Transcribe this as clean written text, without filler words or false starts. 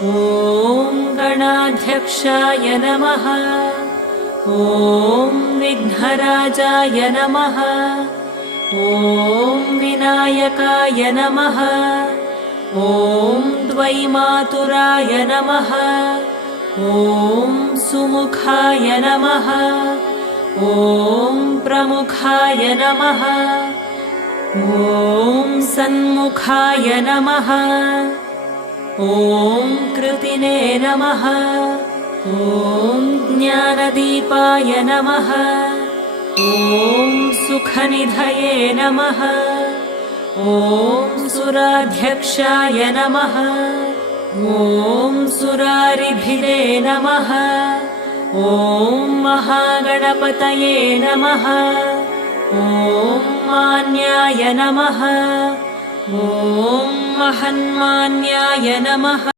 ॐ गणाध्यक्षाय नमः। ॐ विघ्नराजाय नमः। ॐ विनायकाय नमः। ॐ द्वैमातुराय नमः। ॐ सुमुखाय नमः। ॐ प्रमुखाय नमः। ॐ सन्मुखाय नमः। ॐ कृतिने नमः। ॐ ज्ञानदीपाय नमः। ॐ सुखनिधये नमः। ॐ सुराध्यक्षाय नमः। ॐ सुरारिभिदे नमः। ॐ महागणपतये नमः। ॐ मान्याय नमः। ॐ महन्मान्याय नमः।